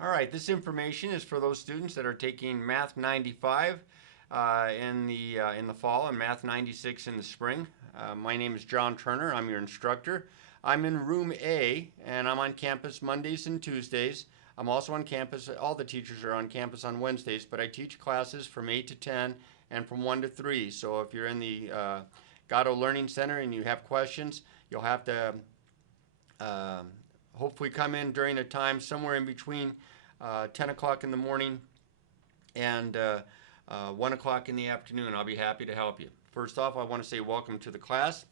All right, this information is for those students that are taking Math 95 in the fall and Math 96 in the spring. My name is John Turner. I'm your instructor. I'm in room A, and I'm on campus Mondays and Tuesdays. I'm also on campus. All the teachers are on campus on Wednesdays, but I teach classes from 8 to 10 and from 1 to 3. So if you're in the Gatto Learning Center and you have questions, you'll have to uh, hopefully come in during a time somewhere in between 10 o'clock in the morning and 1 o'clock in the afternoon. I'll be happy to help you. First off, I want to say welcome to the class.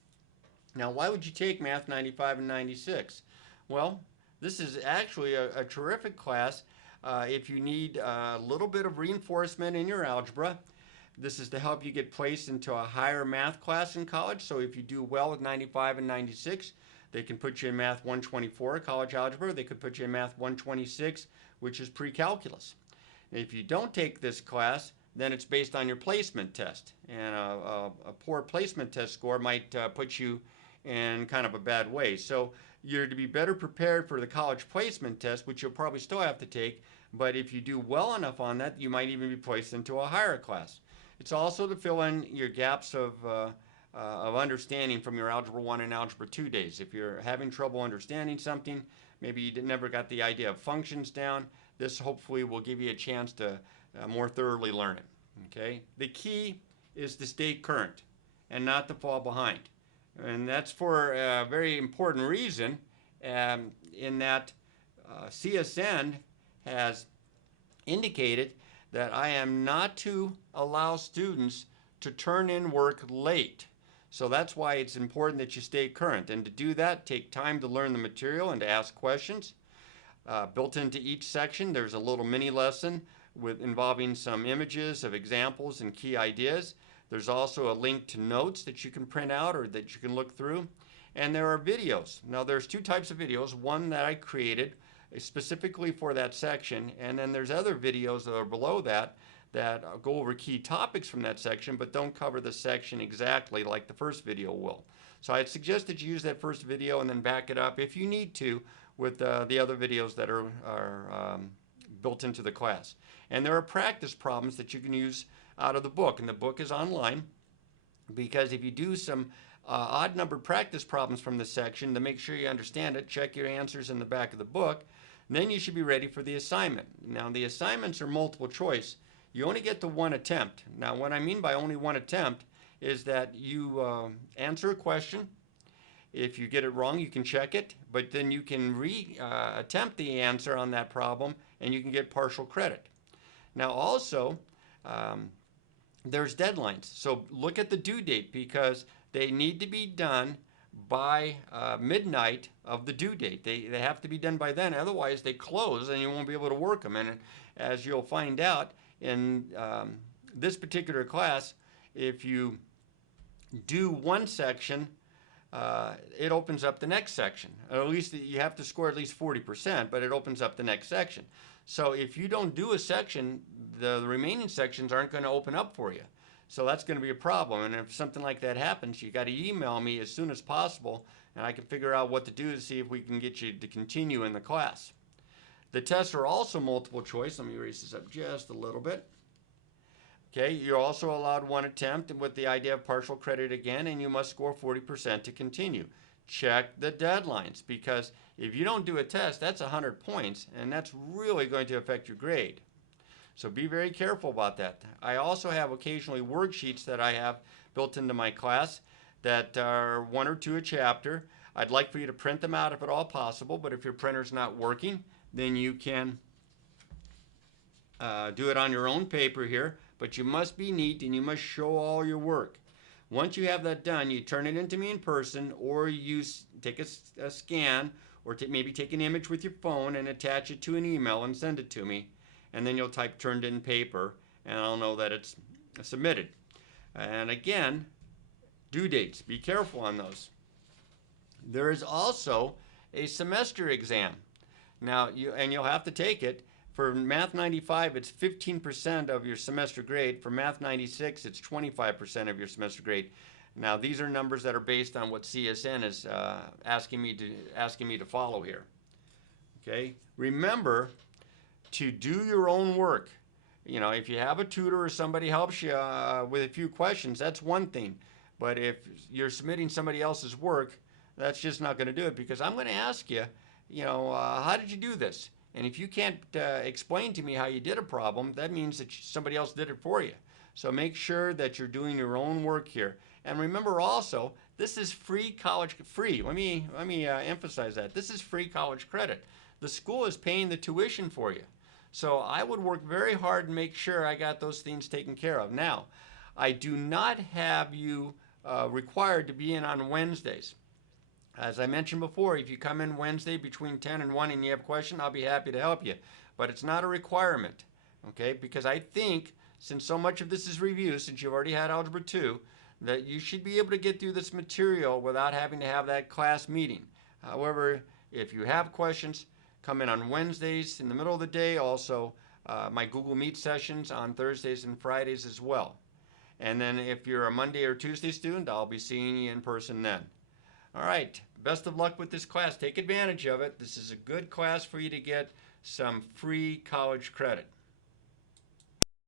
Now, why would you take Math 95 and 96? Well, this is actually a terrific class if you need a little bit of reinforcement in your algebra. This is to help you get placed into a higher math class in college. So if you do well with 95 and 96, they can put you in Math 124, college algebra. They could put you in Math 126, which is pre-calculus. If you don't take this class, then it's based on your placement test. And a poor placement test score might put you in kind of a bad way. So you're to be better prepared for the college placement test, which you'll probably still have to take. But if you do well enough on that, you might even be placed into a higher class. It's also to fill in your gaps of understanding from your Algebra 1 and Algebra 2 days. If you're having trouble understanding something, maybe you never got the idea of functions down, this hopefully will give you a chance to more thoroughly learn it. Okay? The key is to stay current and not to fall behind. And that's for a very important reason in that CSN has indicated that I am not to allow students to turn in work late. So that's why it's important that you stay current. And to do that, take time to learn the material and to ask questions. Built into each section, there's a little mini lesson involving some images of examples and key ideas. There's also a link to notes that you can print out or that you can look through. And there are videos. Now there's two types of videos. One that I created specifically for that section, and then there's other videos that are below that go over key topics from that section but don't cover the section exactly like the first video will. So I'd suggest that you use that first video and then back it up if you need to with the other videos that are built into the class. And there are practice problems that you can use out of the book, and the book is online, because if you do some odd numbered practice problems from this section to make sure you understand it, check your answers in the back of the book, then you should be ready for the assignment. Now the assignments are multiple choice. You only get to one attempt. Now what I mean by only one attempt is that you answer a question. If you get it wrong, you can check it, but then you can attempt the answer on that problem and you can get partial credit. Now also, there's deadlines. So look at the due date because they need to be done by midnight of the due date. They have to be done by then, otherwise they close and you won't be able to work them. And as you'll find out in this particular class, if you do one section, it opens up the next section. At least you have to score at least 40%, but it opens up the next section. So if you don't do a section, the remaining sections aren't going to open up for you. So that's going to be a problem. And if something like that happens, you got to email me as soon as possible, and I can figure out what to do to see if we can get you to continue in the class. The tests are also multiple choice. Let me erase this up just a little bit. Okay, you're also allowed one attempt with the idea of partial credit again, and you must score 40% to continue. Check the deadlines, because if you don't do a test, that's 100 points, and that's really going to affect your grade. So be very careful about that. I also have occasionally worksheets that I have built into my class that are 1 or 2 a chapter. I'd like for you to print them out if at all possible, but if your printer's not working, then you can do it on your own paper here, but you must be neat and you must show all your work. Once you have that done, you turn it into me in person, or you take a scan, or maybe take an image with your phone and attach it to an email and send it to me. And then you'll type turned in paper, and I'll know that it's submitted. And again, due dates, be careful on those. There is also a semester exam. Now, you'll have to take it. For Math 95, it's 15% of your semester grade. For Math 96, it's 25% of your semester grade. Now, these are numbers that are based on what CSN is asking me to follow here. Okay? Remember to do your own work. You know, if you have a tutor or somebody helps you with a few questions, that's one thing. But if you're submitting somebody else's work, that's just not going to do it, because I'm going to ask you, how did you do this? And if you can't explain to me how you did a problem, that means that somebody else did it for you. So make sure that you're doing your own work here. And remember also, this is free. Let me emphasize that. This is free college credit. The school is paying the tuition for you. So I would work very hard and make sure I got those things taken care of. Now, I do not have you required to be in on Wednesdays. As I mentioned before, if you come in Wednesday between 10 and 1 and you have a question, I'll be happy to help you. But it's not a requirement, okay? Because I think, since so much of this is review, since you've already had Algebra 2, that you should be able to get through this material without having to have that class meeting. However, if you have questions, come in on Wednesdays in the middle of the day. Also, my Google Meet sessions on Thursdays and Fridays as well. And then if you're a Monday or Tuesday student, I'll be seeing you in person then. All right, best of luck with this class. Take advantage of it. This is a good class for you to get some free college credit.